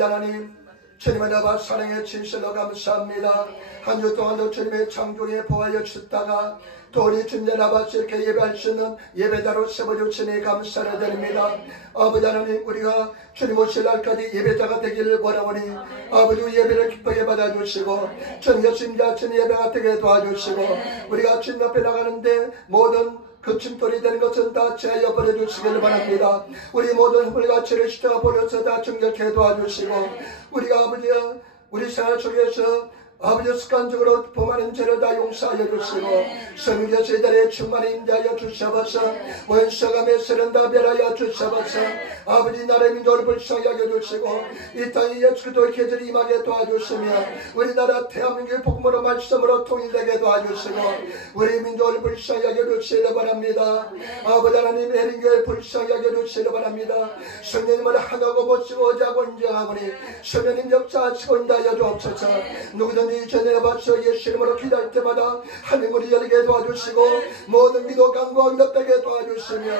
하나님, 주님의 나와 사랑의 진실로 감사합니다. 한 주 동안도 주님의 창조에 보하여 주셨다가 또 우리 주님 아버지 이렇게 예배할 수 있는 예배자로 세워주시니 감사를 드립니다. 아버지 하나님, 우리가 주님 오실 날까지 예배자가 되기를 원하오니 아버지 예배를 기쁘게 받아주시고 주님 예수님자 주님 예배가 되게 도와주시고 우리가 주님 앞에 나가는데 모든 급침돌이 되는 것은 다 제하여 버려주시기를 바랍니다. 우리 모든 허물 가치를 십자가 버려서 다 정결케 도와주시고 우리가 아버지여 우리 생활 속에서 아버지 습관적으로 범하는 죄를 다 용서하여 주시고 성령께서 이달에 충만히 임재하여 주셔서 원수감의 세는 다 멸하여 주셔서 아버지 나라의 민족을 불쌍히 하여 주시고 이 땅에 예수 그리스도의 계절이 임하게 도와주시며 우리나라 대한민국의 복음으로 말씀으로 통일되게 도와주시고 우리 민족을 불쌍히 하여 주시기를 바랍니다. 아버지 하나님 에린교회 불쌍히 하여 주시기를 바랍니다. 성령님을 하나고 못쓰고 어자고 인정하오니 성령님 역사하시고 인도하여 주옵소서. 누구든지 전에 받쳐 예수 이름으로 기도할 때마다 하늘문이 열리게 도와주시고 모든 기도 간구와 응답되게 도와주시며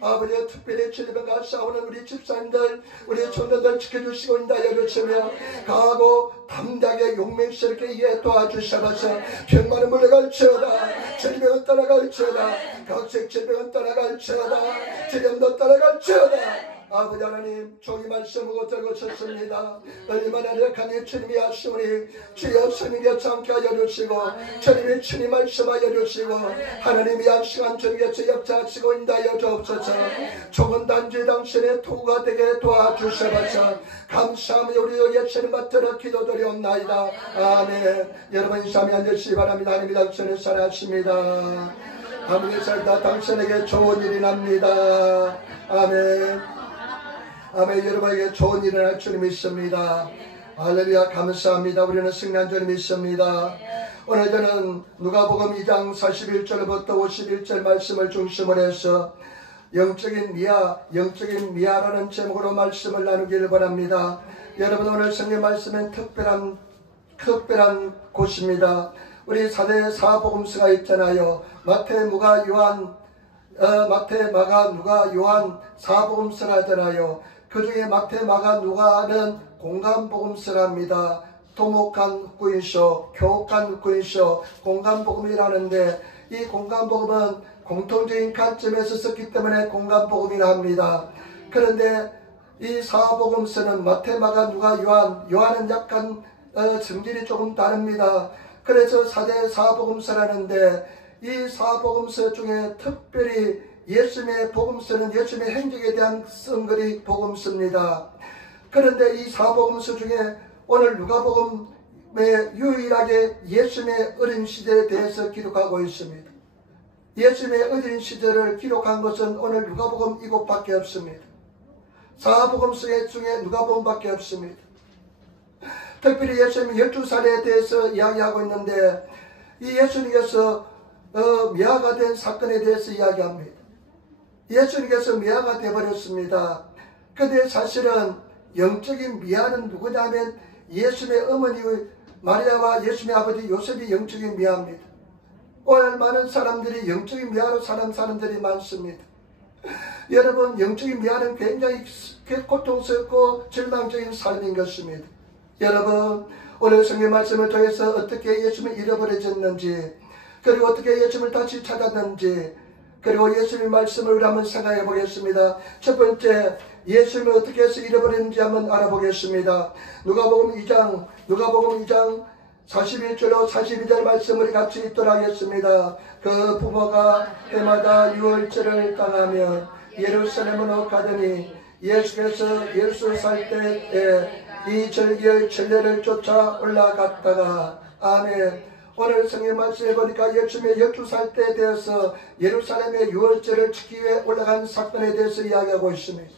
아버지의 특별히 질병과 싸우는 우리 집사님들 우리 청년들 지켜주시고 인도하여 주시며 강하고 담대하게 용맹스럽게 이해 도와주셔서 병만은 물러갈지어다 질병은 떠나갈지어다 각색 질병은 떠나갈지어다 질염도 떠나갈지어다. 아버지 하나님 종이 말씀을 들고 쳤습니다. 얼마나 약한 주님이 하시오니 주여 주님께 참게 하여 주시고 주님이 주님 말씀하여 주시고 하나님이 한 시간 주님께서 역사하시고 인도하여 주옵소서. 종은 단지 당신의 도구가 되게 도와주셔서 감사하며 우리 예수님 받들어 기도드리옵나이다. 아멘. 여러분 이 잠이 앉으시기 바랍니다. 하나님이 당신을 사랑하십니다. 아무리 살다 당신에게 좋은 일이 납니다. 아멘. 아멘. 여러분에게 좋은 일을 할 줄 믿습니다. 할렐루야. 감사합니다. 우리는 승리한 줄 믿습니다. 오늘 저는 누가복음 2장 41절부터 51절 말씀을 중심으로 해서 영적인 미아라는 제목으로 말씀을 나누기를 바랍니다. 여러분 오늘 성경 말씀은 특별한 곳입니다. 우리 4대 사복음서가 있잖아요. 마태, 마가, 누가, 요한 사복음서라 하잖아요. 그 중에 마태, 마가, 누가는 공간복음서랍니다. 도목한福音書, 교육한福音書, 공간복음이라는데 이 공간복음은 공통적인 관점에서 썼기 때문에 공간복음이라 합니다. 그런데 이 사복음서는 마태, 마가, 누가, 요한은 약간 성질이 조금 다릅니다. 그래서 4대 사복음서라는데 이 사복음서 중에 특별히 예수님의 복음서는 예수님의 행적에 대한 쓴글이 복음서입니다. 그런데 이 사복음서 중에 오늘 누가복음에 유일하게 예수님의 어린 시대에 대해서 기록하고 있습니다. 예수님의 어린 시대를 기록한 것은 오늘 누가복음 이곳밖에 없습니다. 사복음서 중에 누가복음밖에 없습니다. 특별히 예수님 12살에 대해서 이야기하고 있는데 이 예수님께서 미아가 된 사건에 대해서 이야기합니다. 예수님께서 미아가 되어버렸습니다. 그런데 사실은 영적인 미아는 누구냐면 예수님의 어머니 마리아와 예수님의 아버지 요셉이 영적인 미아입니다. 오늘 많은 사람들이 영적인 미아로 사는 사람들이 많습니다. 여러분 영적인 미아는 굉장히 고통스럽고 절망적인 삶인 것입니다. 여러분 오늘 성경 말씀을 통해서 어떻게 예수님을 잃어버려졌는지 그리고 어떻게 예수님을 다시 찾았는지 그리고 예수님의 말씀을 우리 한번 생각해 보겠습니다. 첫 번째 예수님을 어떻게 해서 잃어버렸는지 한번 알아보겠습니다. 누가복음 2장 41절로 42절 말씀을 같이 읽도록 하겠습니다. 그 부모가 해마다 유월절을 당하며 예루살렘으로 가더니 예수께서 12살 때에 이 절기의 전례를 쫓아 올라갔다가 아멘. 오늘 성경 말씀에 보니까 예수님의 12살 때에 대해서 예루살렘의 유월절을 지키기 위해 올라간 사건에 대해서 이야기하고 있습니다.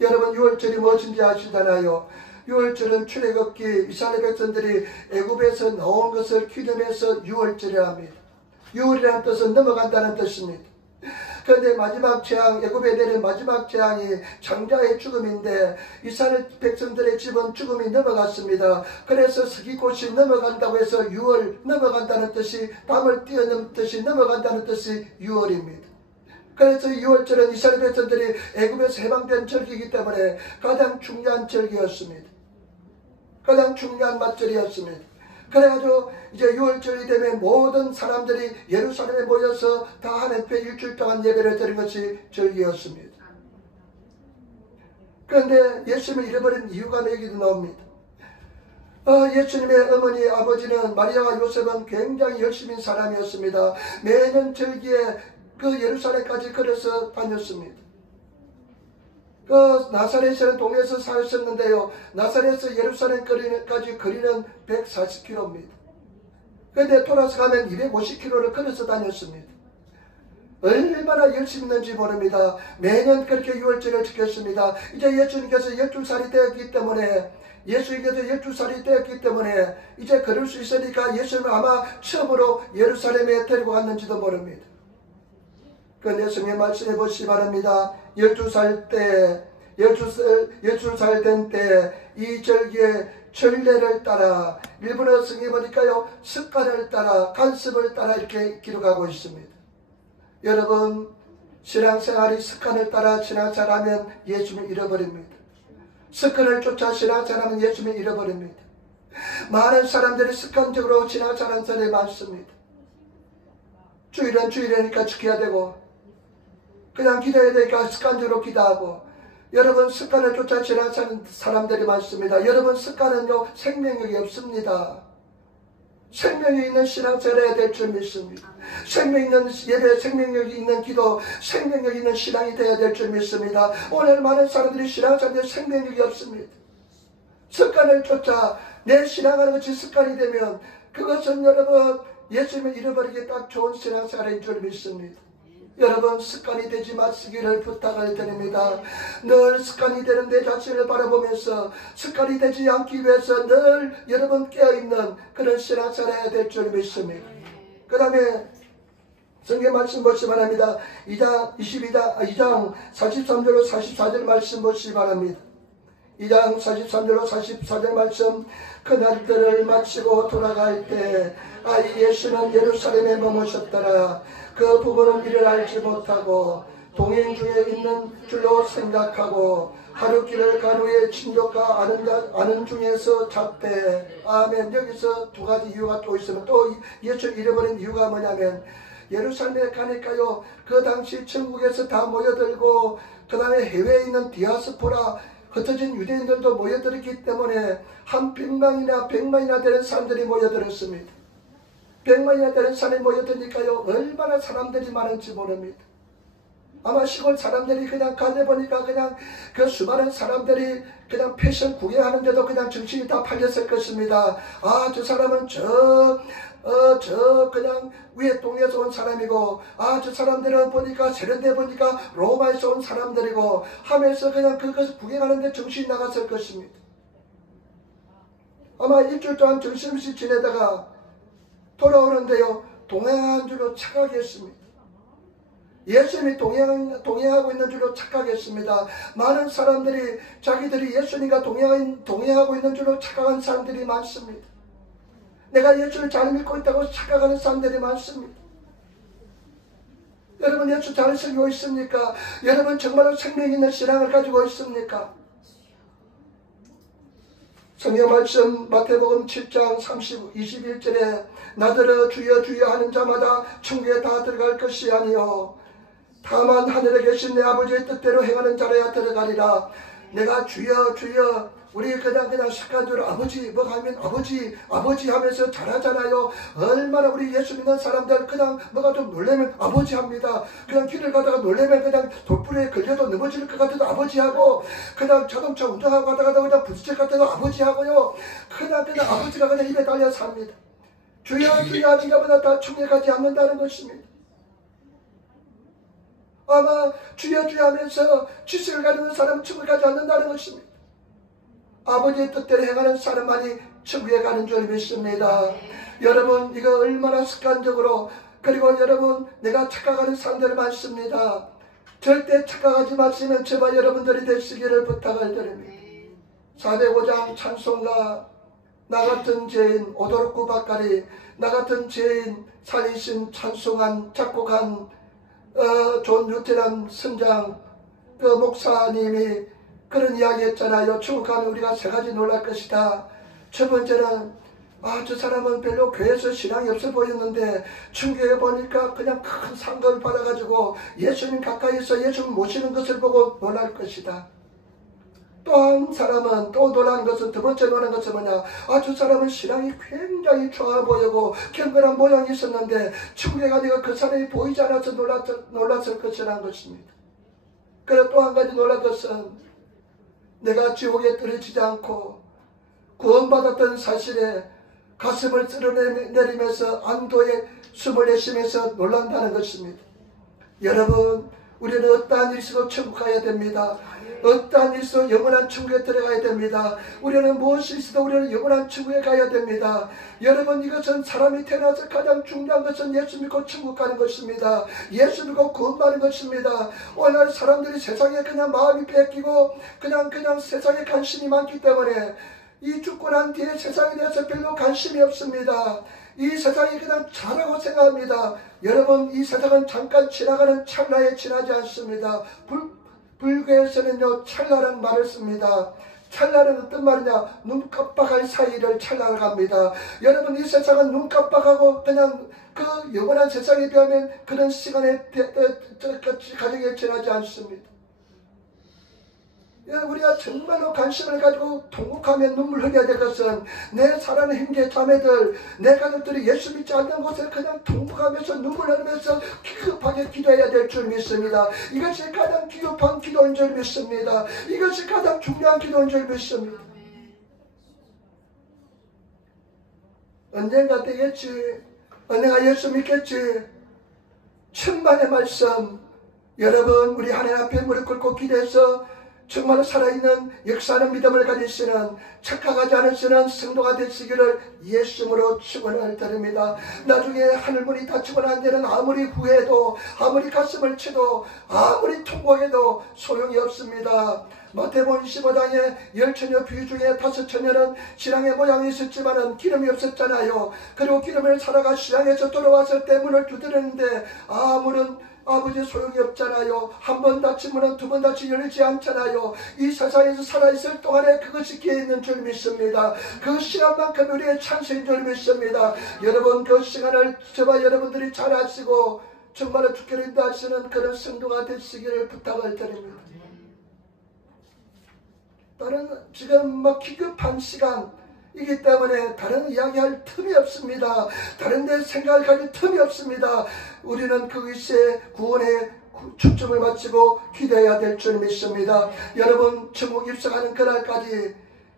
여러분 유월절이 무엇인지 아시잖아요. 유월절은 출애굽기 이스라엘 백성들이 애굽에서 나온 것을 기념해서 유월절이라 합니다. 유월이라는 뜻은 넘어간다는 뜻입니다. 그런데 마지막 재앙, 애굽에 내린 마지막 재앙이 장자의 죽음인데 이스라엘 백성들의 집은 죽음이 넘어갔습니다. 그래서 서기꽃이 넘어간다고 해서 유월, 넘어간다는 뜻이 담을 뛰어넘듯이 넘어간다는 뜻이 유월입니다. 그래서 유월절은 이스라엘 백성들이 애굽에서 해방된 절기이기 때문에 가장 중요한 절기였습니다. 가장 중요한 맞절이었습니다. 그래가지고 이제 6월절이 되면 모든 사람들이 예루살렘에 모여서 다 한 해에 일주일 동안 예배를 드린 것이 절기였습니다. 그런데 예수님을 잃어버린 이유가 여기도 나옵니다. 예수님의 어머니 아버지는 마리아와 요셉은 굉장히 열심인 사람이었습니다. 매년 절기에 그 예루살렘까지 걸어서 다녔습니다. 그 나사렛이라는 동네에서 사셨는데요. 나사렛에서 예루살렘까지 거리는 140km입니다. 그런데 돌아서 가면 250km를 걸어서 다녔습니다. 얼마나 열심히 있는지 모릅니다. 매년 그렇게 6월절을 지켰습니다. 이제 예수님께서 12살이 되었기 때문에 이제 걸을 수 있으니까 예수님을 아마 처음으로 예루살렘에 데리고 갔는지도 모릅니다. 그 예수님의 말씀해 보시기 바랍니다. 12살 된 때 이 절기에 전례를 따라, 일본어 성경에 보니까요, 습관을 따라, 관습을 따라 이렇게 기록하고 있습니다. 여러분, 신앙생활이 습관을 따라 신앙생활하면 예수님을 잃어버립니다. 습관을 쫓아 신앙생활하면 예수님을 잃어버립니다. 많은 사람들이 습관적으로 신앙생활하는 사람이 많습니다. 주일은 주일이니까 지켜야 되고, 그냥 기도해야 되니까 습관적으로 기도하고, 여러분 습관을 쫓아 지나가는 사람들이 많습니다. 여러분 습관은요 생명력이 없습니다. 생명이 있는 신앙생활을 해야 될 줄 믿습니다. 생명 있는 예배, 생명력이 있는 기도, 생명력이 있는 신앙이 되어야 될 줄 믿습니다. 오늘 많은 사람들이 신앙생활에 생명력이 없습니다. 습관을 쫓아 내 신앙하는 것이 습관이 되면 그것은 여러분 예수님을 잃어버리기 딱 좋은 신앙생활인 줄 믿습니다. 여러분 습관이 되지 마시기를 부탁을 드립니다. 늘 습관이 되는 내 자신을 바라보면서 습관이 되지 않기 위해서 늘 여러분 깨어있는 그런 신앙생활을 해야 될 줄 믿습니다. 그 다음에 성경 말씀 보시기 바랍니다. 2장 43절로 44절 말씀 보시기 바랍니다. 2장 43절로 44절 말씀. 그날들을 마치고 돌아갈 때 예수는 예루살렘에 머무셨더라. 그 부부는 이를 알지 못하고 동행 중에 있는 줄로 생각하고 하루길을 간 후에 친족과 아는 중에서 잤대. 아멘. 여기서 두 가지 이유가 또 있으면 또 예수를 잃어버린 이유가 뭐냐면 예루살렘에 가니까요 그 당시 천국에서 다 모여들고 그 다음에 해외에 있는 디아스포라 흩어진 유대인들도 모여들었기 때문에 한 100만이나 되는 사람들이 모여들었습니다. 100만이나 되는 사람이 모여드니까요 얼마나 사람들이 많은지 모릅니다. 아마 시골 사람들이 그냥 가려보니까 그냥 그 수많은 사람들이 그냥 패션 구경하는데도 그냥 정신이 다 팔렸을 것입니다. 저 사람은 저 그냥 위에 동에서 온 사람이고 저 사람들은 보니까 세련돼 보니까 로마에서 온 사람들이고 하면서 그냥 그것을 구경하는데 정신이 나갔을 것입니다. 아마 일주일 동안 정신없이 지내다가 돌아오는데요 동행한 줄로 착각했습니다. 예수님이 동행하고 있는 줄로 착각했습니다. 많은 사람들이 자기들이 예수님과 동행하고 있는 줄로 착각한 사람들이 많습니다. 내가 예수를 잘 믿고 있다고 착각하는 사람들이 많습니다. 여러분 예수 잘 섬기고 있습니까? 여러분 정말로 생명 있는 신앙을 가지고 있습니까? 성경 말씀 마태복음 7장 21절에 나더러 주여 주여 하는 자마다 천국에 다 들어갈 것이 아니요 다만 하늘에 계신 내 아버지의 뜻대로 행하는 자라야 들어가리라. 내가 주여 주여 우리 그냥 습관적으로 아버지 뭐 하면 아버지 하면서 잘하잖아요. 얼마나 우리 예수 믿는 사람들 그냥 뭐가 좀 놀래면 아버지 합니다. 그냥 길을 가다가 놀래면 그냥 돌부리에 걸려도 넘어질 것 같아도 아버지 하고 그냥 자동차 운전하고 가다가 그냥 부딪힐 것 같아도 아버지 하고요. 그냥 아버지가 그냥 입에 달려서 합니다. 주여 주여 하는 자보다 다 천국에 가지 않는다는 것입니다. 아마 주여 주여 하면서 지식을 가지는 사람은 천국에 가지 않는다는 것입니다. 아버지의 뜻대로 행하는 사람만이 천국에 가는 줄 믿습니다. 여러분 이거 얼마나 습관적으로 그리고 여러분 내가 착각하는 사람들 많습니다. 절대 착각하지 마시면 제발 여러분들이 되시기를 부탁을 드립니다. 405장 찬송가 나같은 죄인 오도록구 박가리 나같은 죄인 살리신 찬송한 작곡한 존 루테란 선장 그 목사님이 그런 이야기 했잖아요. 천국 가면 우리가 세 가지 놀랄 것이다. 첫 번째는 저 사람은 별로 교회에서 신앙이 없어 보였는데 충격에 보니까 그냥 큰 상급을 받아가지고 예수님 가까이서 예수님 모시는 것을 보고 놀랄 것이다. 또 한 사람은 또 놀란 것은, 두 번째 놀란 것은 뭐냐, 저 사람은 신앙이 굉장히 좋아 보이고 경건한 모양이 있었는데 천국에 가니까 그 사람이 보이지 않아서 놀랐을 것이라는 것입니다. 그리고 또 한 가지 놀란 것은 내가 지옥에 떨어지지 않고 구원받았던 사실에 가슴을 쓸어내리면서 안도의 숨을 내쉬면서 놀란다는 것입니다. 여러분, 우리는 어떠한 일수록 천국 가야 됩니다. 어떠한 일수록 영원한 천국에 들어가야 됩니다. 우리는 무엇이 있어도 우리는 영원한 천국에 가야 됩니다. 여러분, 이것은 사람이 태어나서 가장 중요한 것은 예수 믿고 천국 가는 것입니다. 예수 믿고 구원받는 것입니다. 오늘 사람들이 세상에 그냥 마음이 뺏기고 그냥 세상에 관심이 많기 때문에 이 죽고 난 뒤에 세상에 대해서 별로 관심이 없습니다. 이 세상이 그냥 자라고 생각합니다. 여러분, 이 세상은 잠깐 지나가는 찰나에 지나지 않습니다. 불교에서는요, 찰나라는 말을 씁니다. 찰나는 어떤 말이냐, 눈 깜빡할 사이를 찰나라고 합니다. 여러분, 이 세상은 눈 깜빡하고 그냥 그 영원한 세상에 비하면 그런 시간에 가정에 지나지 않습니다. 우리가 정말로 관심을 가지고 통곡하며 눈물 흘려야 될 것은 내 사랑하는 형제 자매들, 내 가족들이 예수 믿지 않는 곳에 그냥 통곡하면서 눈물 흘리면서 기급하게 기도해야 될 줄 믿습니다. 이것이 가장 기급한 기도인 줄 믿습니다. 이것이 가장 중요한 기도인 줄 믿습니다. 언젠가 되겠지. 언젠가 예수 믿겠지. 천만의 말씀. 여러분, 우리 하나님 앞에 무릎 꿇고 기도해서 정말 살아있는 역사하는 믿음을 가지시는, 착각하지 않으시는 성도가 되시기를 예수님으로 축원을 드립니다. 나중에 하늘문이 닫히고는 안 되는 아무리 후회해도, 아무리 가슴을 치도, 아무리 통곡해도 소용이 없습니다. 마태복음 15장에 10처녀 비유 중에 5처녀는 신앙의 모양이 있었지만은 기름이 없었잖아요. 그리고 기름을 사다가 시장에서 돌아왔을 때 문을 두드렸는데 문은 아버지 소용이 없잖아요. 한 번 닫히면 두 번 닫히 열리지 않잖아요. 이 세상에서 살아있을 동안에 그것이 기회 있는 줄 믿습니다. 그 시간만큼 우리의 찬스인 줄 믿습니다. 여러분, 그 시간을 저와 여러분들이 잘 아시고 정말로 죽기를 인도하시는 그런 성도가 되시기를 부탁을 드립니다. 다른 지금 기급한 시간이기 때문에 다른 이야기할 틈이 없습니다. 다른 데 생각을 가질 틈이 없습니다. 우리는 그것에 구원에 초점을 맞추고 기도해야 될 줄 믿습니다. 여러분, 천국 입성하는 그날까지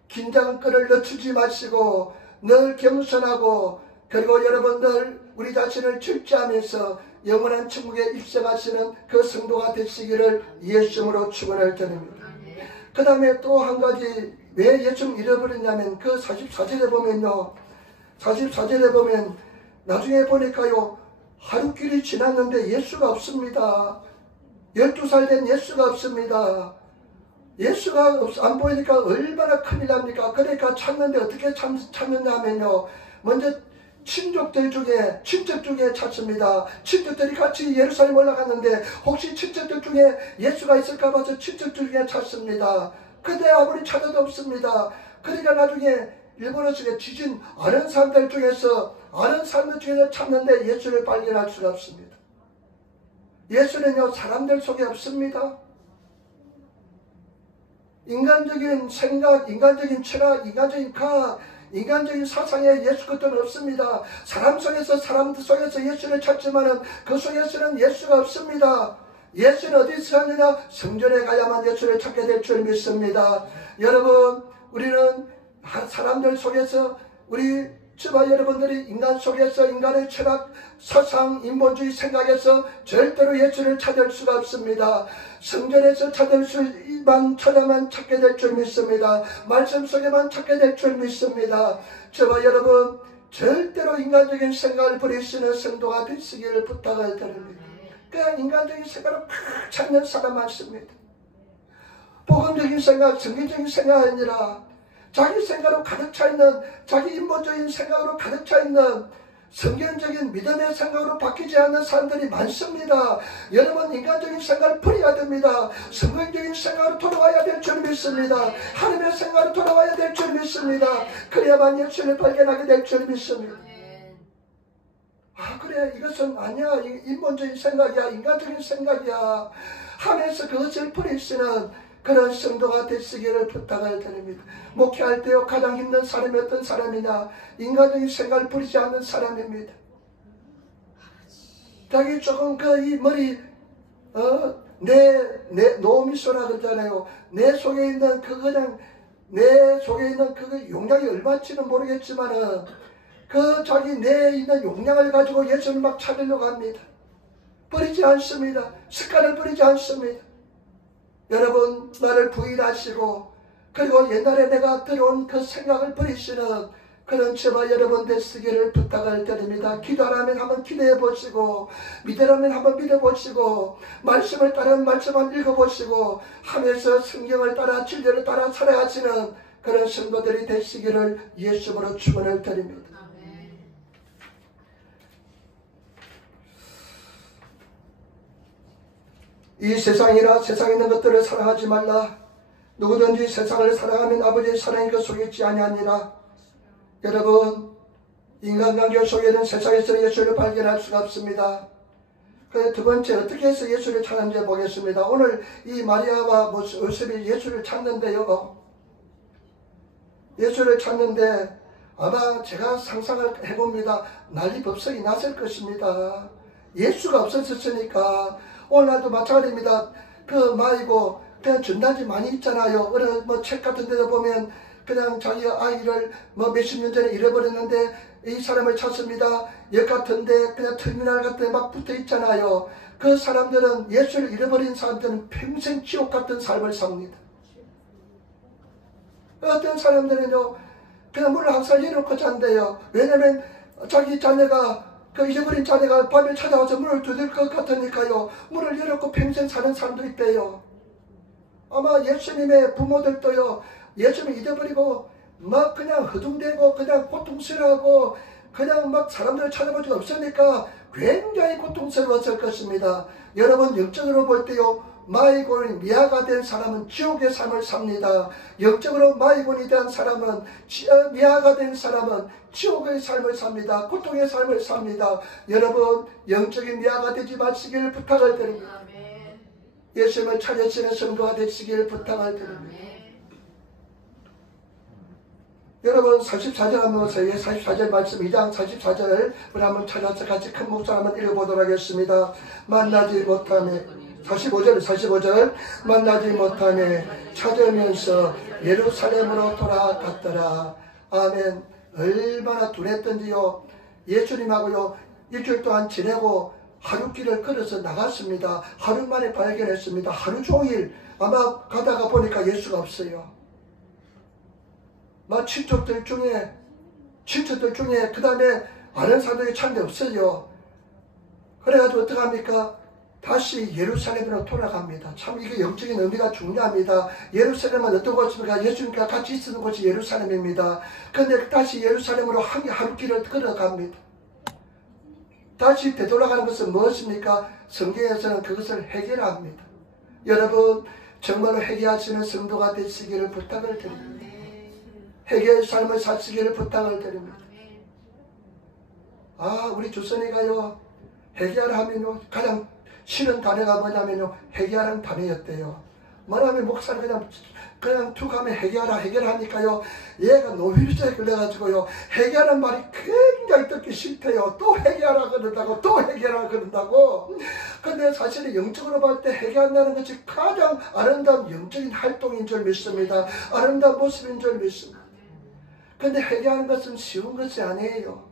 긴장끈을 늦추지 마시고 늘 겸손하고, 그리고 여러분들 우리 자신을 절제하면서 영원한 천국에 입성하시는 그 성도가 되시기를 예수님으로 축원을 드립니다. 그 다음에 또 한 가지, 왜 예수님 잃어버렸냐면 그 44절에 보면요, 44절에 보면 나중에 보니까요, 하루길이 지났는데 예수가 없습니다. 12살 된 예수가 없습니다. 예수가 안 보이니까 얼마나 큰일 납니까? 그러니까 찾는데 어떻게 찾느냐 하면요, 먼저 친척 중에 찾습니다. 친척들이 같이 예루살렘 올라갔는데 혹시 친척들 중에 예수가 있을까 봐서 친척 중에 찾습니다. 근데 아무리 찾아도 없습니다. 그러니까 나중에 일본어 속에 지진 아는 사람들 중에서 찾는데 예수를 발견할 수가 없습니다. 예수는요, 사람들 속에 없습니다. 인간적인 생각, 인간적인 철학, 인간적인 과학, 인간적인 사상에 예수 그것은 없습니다. 사람 속에서 예수를 찾지만은 그 속에서는 예수가 없습니다. 예수는 어디서 찾느냐? 성전에 가야만 예수를 찾게 될 줄 믿습니다. 여러분, 우리는 사람들 속에서, 저와 여러분들이 인간 속에서 인간의 철학, 사상, 인본주의 생각에서 절대로 예수를 찾을 수가 없습니다. 성전에서 찾아만 찾게 될 줄 믿습니다. 말씀 속에만 찾게 될 줄 믿습니다. 저와 여러분, 절대로 인간적인 생각을 버리시는 성도가 되시기를 부탁을 드립니다. 그냥 인간적인 생각을 막 찾는 사람 많습니다. 복음적인 생각, 성경적인 생각이 아니라 자기 생각으로 가득 차 있는, 자기 인본적인 생각으로 가득 차 있는 성경적인 믿음의 생각으로 바뀌지 않는 사람들이 많습니다. 여러분 인간적인 생각을 버려야 됩니다. 성경적인 생각으로 돌아와야 될 줄 믿습니다. 하나님의 생각으로 돌아와야 될 줄 믿습니다. 그래야만 예수를 발견하게 될 줄 믿습니다. 아 그래 이것은 아니야 인본적인 생각이야 인간적인 생각이야 하면서 그것을 버리시는 그런 성도가 되시기를 부탁을 드립니다. 목회할 때요 가장 힘든 사람이 어떤 사람이냐 인간적인 생각을 버리지 않는 사람입니다. 자기 조금 이 머리 내 노미소라 그러잖아요. 내 속에 있는 내 속에 있는 그 용량이 얼마인지는 모르겠지만은 그 자기 내에 있는 용량을 가지고 예수를 막 찾으려고 합니다. 버리지 않습니다. 습관을 버리지 않습니다. 여러분 나를 부인하시고 그리고 옛날에 내가 들어온 그 생각을 버리시는 그런 저와 여러분 되시기를 부탁을 드립니다. 기도하라면 한번 기도해 보시고 믿으라면 한번 믿어 보시고 말씀을 따르면 말씀 한번 읽어 보시고 하면서 성경을 따라 진리를 따라 살아가시는 그런 성도들이 되시기를 예수님으로 축원을 드립니다. 이 세상이나 세상에 있는 것들을 사랑하지 말라. 누구든지 세상을 사랑하면 아버지의 사랑이 그 속에 있지 아니하니라. 여러분 인간관계 속에는 세상에서 예수를 발견할 수가 없습니다. 그 두 번째 어떻게 해서 예수를 찾는지 보겠습니다. 오늘 이 마리아와 요셉이 예수를 찾는데요. 예수를 찾는데 아마 제가 상상을 해봅니다. 난리법석이 났을 것입니다. 예수가 없었으니까 오늘날도 마찬가지입니다. 마이고 그냥 전단지 많이 있잖아요. 어느 책 같은 데도 보면 그냥 자기 아이를 몇십 년 전에 잃어버렸는데 이 사람을 찾습니다. 역 같은데 그냥 터미널 같은 데 막 붙어 있잖아요. 그 사람들은 예수를 잃어버린 사람들은 평생 지옥 같은 삶을 삽니다. 어떤 사람들은요 그냥 물을 항상 열어놓고 잔대요. 왜냐면 자기 자녀가 잊어버린 자녀가 밤에 찾아와서 문을 두들 것 같으니까요. 문을 열어놓고 평생 사는 사람도 있대요. 아마 예수님의 부모들도요. 예수님을 잊어버리고 막 그냥 허둥대고 그냥 고통스러워하고 그냥 막 사람들을 찾아볼 수 없으니까 굉장히 고통스러웠을 것입니다. 여러분 영적으로 볼 때요. 마이곤이 미아가 된 사람은 지옥의 삶을 삽니다. 영적으로 마이곤이 된 사람은 미아가 된 사람은 지옥의 삶을 삽니다. 고통의 삶을 삽니다. 여러분 영적인 미아가 되지 마시길 부탁을 드립니다. 예수님을 찾으시는 성도가 되시길 부탁을 드립니다. 여러분 44절 한번 보세요. 44절 말씀 2장 44절 우리 한번 찾아서 같이 큰 목소리 한번 읽어보도록 하겠습니다. 만나지 못하네 45절 만나지 못하네 찾으면서 예루살렘으로 돌아갔더라. 아멘. 얼마나 둔했던지요. 예수님하고요 일주일 동안 지내고 하루 길을 걸어서 나갔습니다. 하루 만에 발견했습니다. 하루 종일 아마 가다가 보니까 예수가 없어요. 막 친척들 중에 그 다음에 아는 사람들이 참데 없어요. 그래가지고 어떡합니까? 다시 예루살렘으로 돌아갑니다. 참 이게 영적인 의미가 중요합니다. 예루살렘은 어떤 곳입니까? 예수님과 같이 있는 곳이 예루살렘입니다. 근데 다시 예루살렘으로 하루 길을 걸어갑니다. 다시 되돌아가는 것은 무엇입니까? 성경에서는 그것을 회개합니다. 여러분 정말로 회개하시는 성도가 되시기를 부탁을 드립니다. 회개의 삶을 사시기를 부탁을 드립니다. 우리 주선이가요 회개하라 하면요 가장 싫은 단어가 뭐냐면요 회개하라는 단어였대요. 뭐냐면 목사는 그냥 툭 하면 회개하니까요 얘가 노휘루증에 걸려가지고요 회개하는 말이 굉장히 듣기 싫대요. 또 회개하라 그런다고 또 회개하라 그런다고. 근데 사실은 영적으로 볼 때 회개한다는 것이 가장 아름다운 영적인 활동인 줄 믿습니다. 아름다운 모습인 줄 믿습니다. 근데 회개하는 것은 쉬운 것이 아니에요.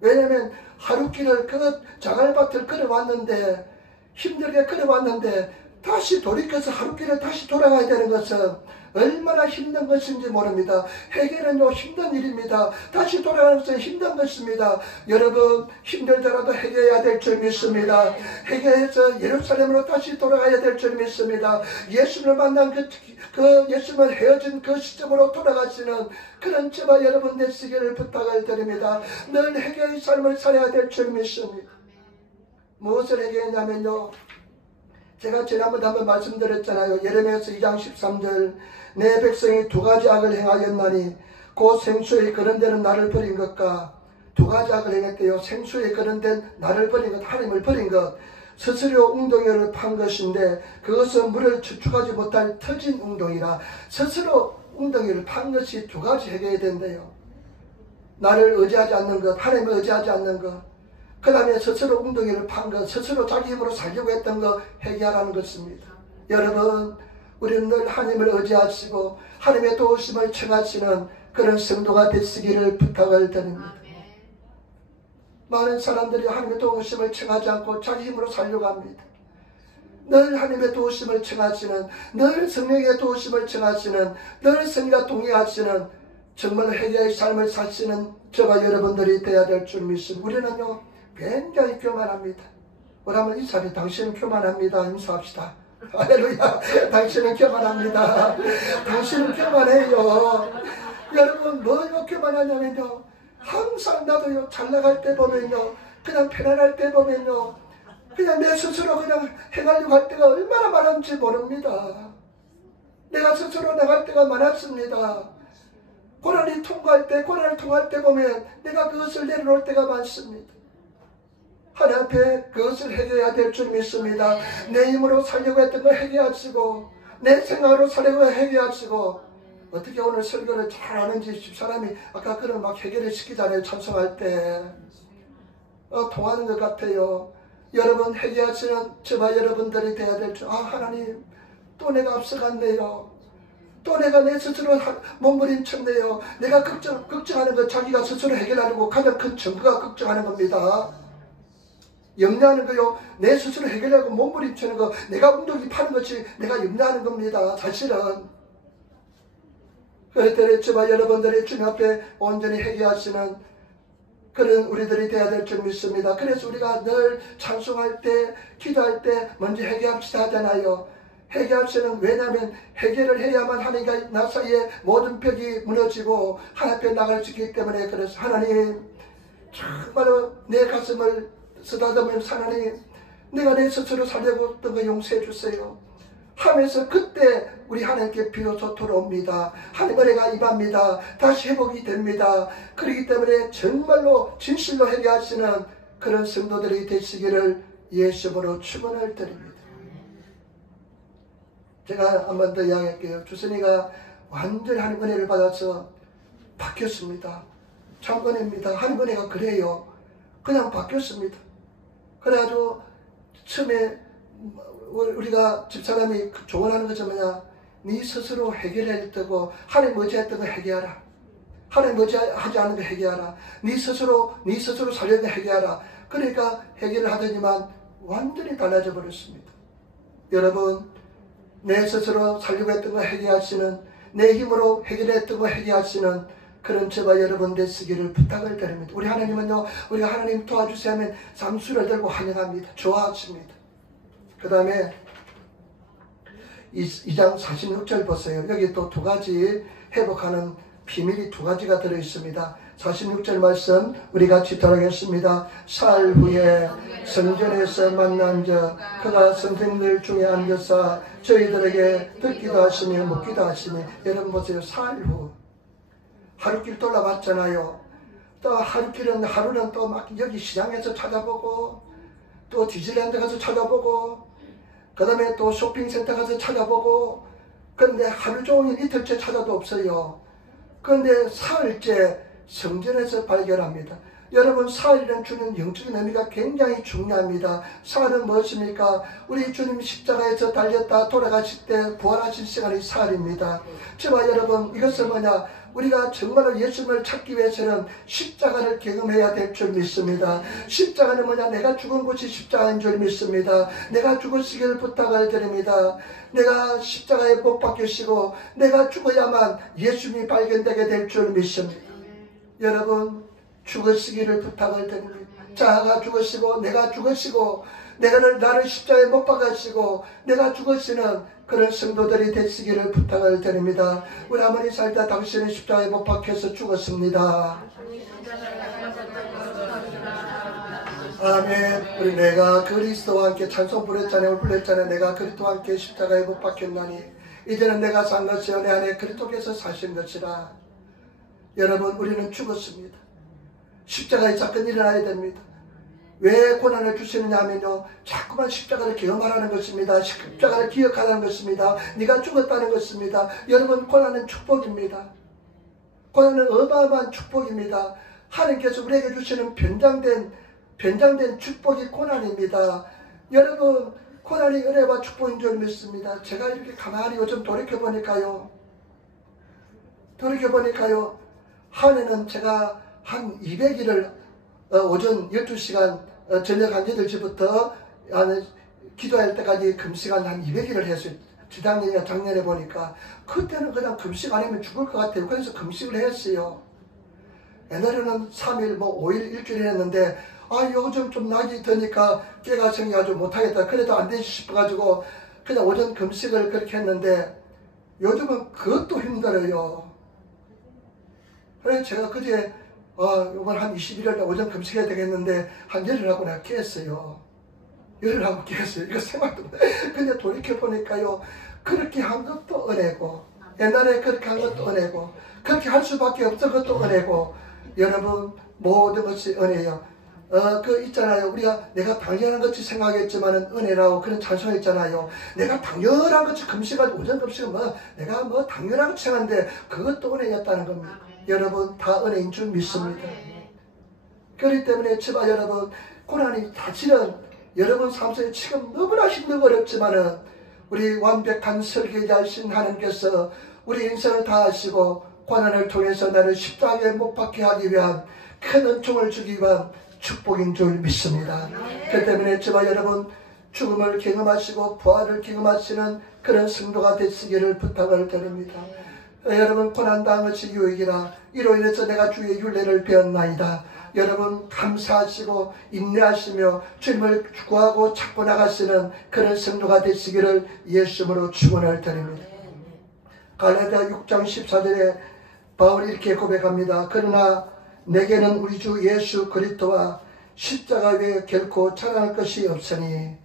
왜냐면 하루 길을 자갈밭을 걸어왔는데 힘들게 걸어왔는데 다시 돌이켜서 하루길을 다시 돌아가야 되는 것은 얼마나 힘든 것인지 모릅니다. 회개는요 힘든 일입니다. 다시 돌아가는 것은 힘든 것입니다. 여러분 힘들더라도 회개해야 될 줄 믿습니다. 회개해서 예루살렘으로 다시 돌아가야 될 줄 믿습니다. 예수를 만난 그 예수님을 헤어진 그 시점으로 돌아가시는 그런 저와 여러분 되시기를 부탁을 드립니다. 늘 회개의 삶을 살아야 될 줄 믿습니다. 무엇을 회개했냐면요, 제가 지난번에 한번 말씀드렸잖아요. 예레미야서 2장 13절, 내 백성이 두 가지 악을 행하였나니 곧 생수에 그런 데는 나를 버린 것과, 두 가지 악을 행했대요. 생수에 그런 데는 나를 버린 것, 하나님을 버린 것, 스스로 웅덩이를 판 것인데 그것은 물을 추축하지 못할 터진 웅덩이라. 스스로 웅덩이를 판 것이 두 가지 해결해야 된대요. 나를 의지하지 않는 것, 하나님을 의지하지 않는 것, 그 다음에 스스로 웅덩이를 판 것, 스스로 자기 힘으로 살려고 했던 것 해결하는 것입니다. 여러분, 우리는 늘 하나님을 의지하시고 하나님의 도우심을 청하시는 그런 성도가 되시기를 부탁을 드립니다. 많은 사람들이 하나님의 도우심을 청하지 않고 자기 힘으로 살려고 합니다. 늘 하나님의 도우심을 청하시는, 늘 성령의 도우심을 청하시는, 늘 성령과 동의하시는 정말 회개의 삶을 사시는 저와 여러분들이 되어야 될 줄 믿습니다. 우리는요 굉장히 교만합니다. 우리 한번 인사해. 당신은 교만합니다. 인사합시다. 할렐루야. 당신은 교만합니다. 당신은 교만해요. 여러분 뭐가 교만하냐면요, 항상 나도요 잘 나갈 때 보면요, 그냥 편안할 때 보면요, 그냥 내 스스로 그냥 해가려고 할 때가 얼마나 많은지 모릅니다. 내가 스스로 나갈 때가 많았습니다. 고난을 통과할 때 보면 내가 그것을 내려놓을 때가 많습니다. 하나님 앞에 그것을 해결해야 될 줄 믿습니다. 내 힘으로 살려고 했던 걸 해결하시고, 내 생각으로 살려고 해결하시고, 어떻게 오늘 설교를 잘 하는지 집사람이 아까 그런 막 해결을 시키잖아요. 찬송할 때 통하는 것 같아요. 여러분 회개하시는 저와 여러분들이 돼야 될 줄. 하나님, 또 내가 앞서갔네요. 또 내가 내 스스로 몸부림쳤네요. 내가 걱정하는 것, 자기가 스스로 해결하려고 가장 큰 전부가 걱정하는 겁니다. 염려하는 거요, 내 스스로 해결하고 몸부림치는 거, 내가 웅덩이 파는 것이 내가 염려하는 겁니다. 사실은 그럴 때 저와 여러분들이 주님 앞에 온전히 회개하시는 그런 우리들이 되어야 될 줄 믿습니다. 그래서 우리가 늘 찬송할 때, 기도할 때 먼저 회개합시다 하잖아요. 회개합시는, 왜냐하면 회개를 해야만 하나님과 나 사이에 모든 벽이 무너지고 하나님 앞에 나갈 수 있기 때문에, 그래서 하나님 정말로 내 가슴을 쓰다듬으면서 하나님, 내가 내 스스로 살려고 했던 거 용서해 주세요 하면서 그때 우리 하나님께 비로소 돌아옵니다. 하나님 은혜가 임합니다. 다시 회복이 됩니다. 그렇기 때문에 정말로 진실로 회개하시는 그런 성도들이 되시기를 예수님으로 축원을 드립니다. 제가 한 번 더 이야기할게요. 주선이가 완전히 하나님 은혜를 받아서 바뀌었습니다. 참 은혜입니다. 하나님 은혜가 그래요. 그냥 바뀌었습니다. 그래가지고 처음에 우리가 집사람이 조언하는 것은 뭐냐, 네 스스로 해결해야 되고 하나님 의지했던 거 해결하라. 하나님 의지하지 않은 거 해결하라. 네 스스로 살려는 거 해결하라. 그러니까 해결을 하더니만 완전히 달라져 버렸습니다. 여러분, 내 스스로 살려고 했던 거 해결하시는, 내 힘으로 해결했던 거 해결하시는 그런 저와 여러분 되시기를 부탁을 드립니다. 우리 하나님은요, 우리가 하나님 도와주세요 하면 잠수를 들고 환영합니다. 좋아하십니다. 그 다음에 2장 46절 보세요. 여기 또 두 가지 회복하는 비밀이 두 가지가 들어있습니다. 46절 말씀 우리 같이 따라하겠습니다. 사흘 후에 성전에서 만난 자 그가 선생들 중에 앉아서 저희들에게 듣기도 하시며 묻기도 하시며. 여러분 보세요. 사흘 후 하루길 돌아봤잖아요. 또 하루는 또 막 여기 시장에서 찾아보고, 또 디즈니랜드 가서 찾아보고, 그 다음에 또 쇼핑센터 가서 찾아보고, 그런데 하루 종일 이틀째 찾아도 없어요. 그런데 사흘째 성전에서 발견합니다. 여러분, 사흘이라는 주는 영적인 의미가 굉장히 중요합니다. 사흘은 무엇입니까? 우리 주님 십자가에서 달렸다 돌아가실 때 부활하신 시간이 사흘입니다. 저와 여러분, 이것은 뭐냐? 우리가 정말로 예수님을 찾기 위해서는 십자가를 경험해야 될 줄 믿습니다. 십자가는 뭐냐? 내가 죽은 곳이 십자가인 줄 믿습니다. 내가 죽으시기를 부탁을 드립니다. 내가 십자가에 못 박히시고 내가 죽어야만 예수님이 발견되게 될 줄 믿습니다. 여러분, 죽으시기를 부탁을 드립니다. 자아가 죽으시고 내가 죽으시고 나를 십자가에 못 박으시고 내가 죽으시는 그런 성도들이 되시기를 부탁을 드립니다. 우리 아무리 살다 당신은 십자가에 못 박혀서 죽었습니다. 아멘. 우리 내가 그리스도와 함께 찬송 부르잖아요. 불렀잖아요. 내가 그리스도와 함께 십자가에 못 박혔나니 이제는 내가 산 것이요 내 안에 그리스도께서 사신 것이라. 여러분, 우리는 죽었습니다. 십자가의 사건이 일어나야 됩니다. 왜 고난을 주시느냐 하면요, 자꾸만 십자가를 경험하라는 것입니다. 십자가를 기억하라는 것입니다. 네가 죽었다는 것입니다. 여러분, 고난은 축복입니다. 고난은 어마어마한 축복입니다. 하나님께서 우리에게 주시는 변장된 축복이 고난입니다. 여러분, 고난이 은혜와 축복인 줄 믿습니다. 제가 이렇게 가만히 요즘 돌이켜보니까요, 한 해는 제가 한 200일을 오전 12시간 저녁 한 8시부터 기도할 때까지 금식한 한 200일을 했어요. 지난해나 작년에 보니까 그때는 그냥 금식 안 하면 죽을 것 같아요. 그래서 금식을 했어요. 옛날에는 3일, 5일, 일주일 했는데 요즘 좀 낙이 드니까 깨가 생겨가지고 못하겠다. 그래도 안 되지 싶어가지고 그냥 오전 금식을 그렇게 했는데 요즘은 그것도 힘들어요. 그래서 제가 그제 이번 한 21일날 오전 금식해야 되겠는데 한 열흘 하고 내가 깼어요. 열흘 하고 깼어요. 이거 생각도 못해. 근데 돌이켜보니까요, 그렇게 한 것도 은혜고, 옛날에 그렇게 한 것도 은혜고, 그렇게 할 수밖에 없던 것도 은혜고, 여러분, 모든 것이 은혜요. 있잖아요. 우리가 내가 당연한 것이 생각했지만은 은혜라고 그런 찬송이 있잖아요. 내가 당연한 것이 금식하지, 오전 금식은 내가 당연한 것이 생각하는데 그것도 은혜였다는 겁니다. 여러분, 다 은혜인 줄 믿습니다. 그렇기 때문에 제발 여러분, 고난이 사실은 여러분 삶 속에 지금 너무나 힘들고 어렵지만은 우리 완벽한 설계자이신 하나님께서 우리 인생을 다 하시고 고난을 통해서 나를 십자가에 못 박게 하기 위한 큰 은총을 주기 위한 축복인 줄 믿습니다. 그렇기 때문에 제발 여러분, 죽음을 경험하시고 부활을 경험하시는 그런 성도가 되시기를 부탁을 드립니다. 여러분, 고난당한 것이 유익이라 이로 인해서 내가 주의 율례를 배웠나이다. 여러분, 감사하시고 인내하시며 주님을 구하고 찾고 나가시는 그런 성도가 되시기를 예수님으로 축원을 드립니다. 갈라디아 6장 14절에 바울이 이렇게 고백합니다. 그러나 내게는 우리 주 예수 그리스도와 십자가 외에 결코 자랑할 것이 없으니,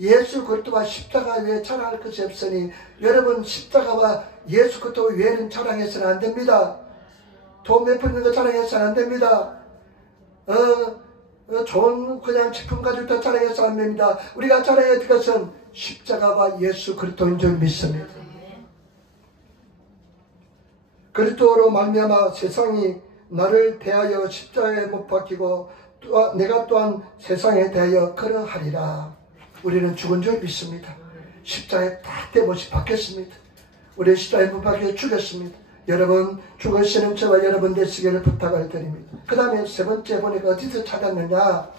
예수 그리스도와 십자가 외에 자랑할 것이 없으니, 여러분, 십자가와 예수 그리스도 외에는 자랑해서는 안 됩니다. 돈 몇 푼 있는 거 자랑해서는 안 됩니다. 좋은 그냥 제품 가지고 자랑해서는 안 됩니다. 우리가 자랑해야 될 것은 십자가와 예수 그리스도인 줄 믿습니다. 그리스도로 말미암아 세상이 나를 대하여 십자가에 못 박히고 내가 또한 세상에 대하여 그러하리라. 우리는 죽은 줄 믿습니다. 십자가에 다 대못이 박혔습니다. 우리 십자가에 못 박혀 죽였습니다. 여러분, 죽으시는 저와 여러분 되시기를 부탁을 드립니다. 그 다음에 세 번째 보니까 어디서 찾았느냐?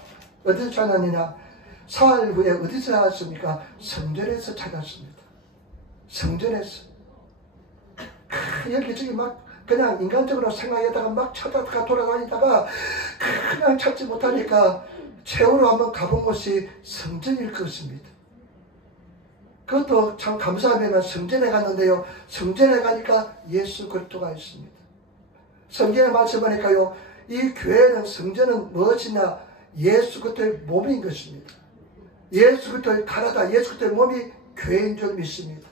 사흘 후에 어디서 찾았습니까? 성전에서 찾았습니다. 성전에서. 여기저기 막 그냥 인간적으로 생각하다가 막 찾아다가 돌아다니다가 그냥 찾지 못하니까 최후로 한번 가본 곳이 성전일 것입니다. 그것도 참 감사하면 성전에 갔는데요, 성전에 가니까 예수 그리스도가 있습니다. 성경에 말씀하니까요, 이 교회는, 성전은 무엇이냐? 예수 그리스도의 몸인 것입니다. 예수 그리스도의 가라다, 예수 그리스도의 몸이 교회인 줄 믿습니다.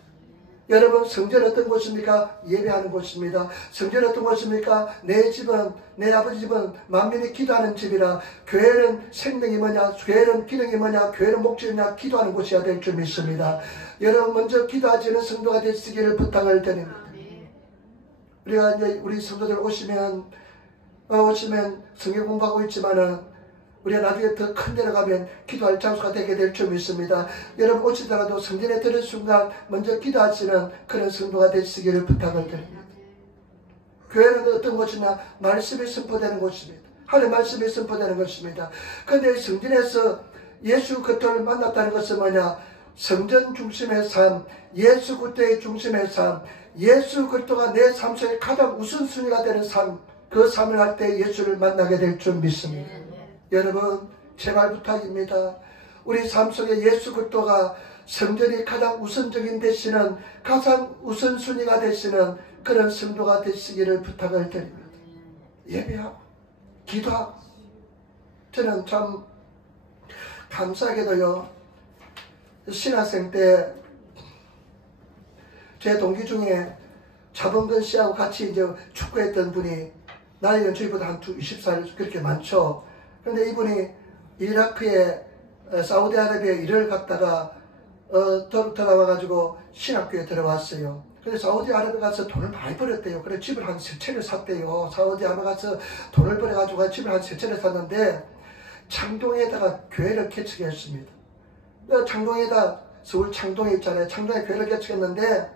여러분, 성전 어떤 곳입니까? 예배하는 곳입니다. 성전 어떤 곳입니까? 내 집은, 내 아버지 집은 만민이 기도하는 집이라. 교회는 생명이 뭐냐? 교회는 기능이 뭐냐? 교회는 목적이 뭐냐? 기도하는 곳이어야 될 줄 믿습니다. 여러분, 먼저 기도하시는 성도가 되시기를 부탁을 드립니다. 우리가 이제 우리 성도들 오시면 성경 공부하고 있지만은 우리가 나중에 더 큰 데로 가면 기도할 장소가 되게 될 줄 믿습니다. 여러분, 오시더라도 성전에 들을 순간 먼저 기도하시는 그런 성도가 되시기를 부탁을 드립니다. 교회는 어떤 곳이냐? 말씀이 선포되는 곳입니다. 하나님의 말씀이 선포되는 것입니다. 그런데 성전에서 예수 그리스도를 만났다는 것은 뭐냐? 성전 중심의 삶, 예수 그리스도의 중심의 삶, 예수 그리스도가 내 삶 속에 가장 우선순위가 되는 삶, 그 삶을 할 때 예수를 만나게 될 줄 믿습니다. 여러분, 제발 부탁입니다. 우리 삶 속에 예수 그리스도가 성전이 가장 우선적인 되시는, 가장 우선순위가 되시는 그런 성도가 되시기를 부탁을 드립니다. 예배하고 기도하고. 저는 참 감사하게도요, 신학생 때 제 동기 중에 자범근 씨하고 같이 이제 축구했던 분이, 나이는 저희보다 한 20살 그렇게 많죠. 그런데 이분이 이라크에 사우디아라비아에 일을 갔다가 들어와가지고 신학교에 들어왔어요. 근데 사우디아라비아 가서 돈을 많이 벌었대요. 그래서 집을 한 3채를 샀대요. 사우디아라비아 가서 돈을 벌어가지고 집을 한 3채를 샀는데 창동에다가 교회를 개척했습니다. 창동에다, 서울 창동에 있잖아요. 창동에 교회를 개척했는데,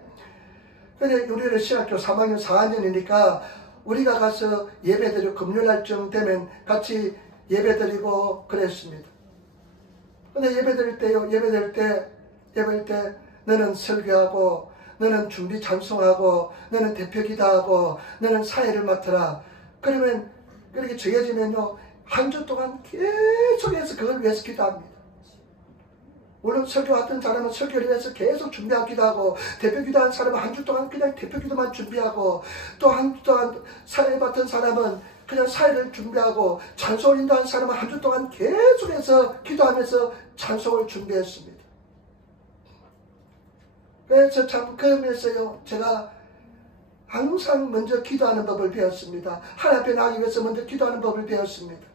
근데 우리는 신학교 3학년 4학년이니까 우리가 가서 예배드리고 금요일날쯤 되면 같이 예배드리고 그랬습니다. 근데 예배드릴 때 너는 설교하고, 너는 준비 찬송하고, 너는 대표 기도하고, 너는 사회를 맡아라. 그러면 그렇게 정해지면요, 한 주 동안 계속해서 그걸 위해서 기도합니다. 물론 설교했던 사람은 설교를 위해서 계속 준비하기도 하고, 대표 기도한 사람은 한 주 동안 그냥 대표 기도만 준비하고, 또 한 주 동안 사회 맡은 사람은 그냥 사회를 준비하고, 찬송을 인도한 사람은 한 주 동안 계속해서 기도하면서 찬송을 준비했습니다. 그래서 참 그러면서요, 제가 항상 먼저 기도하는 법을 배웠습니다. 하나님 앞에 나가기 위해서 먼저 기도하는 법을 배웠습니다.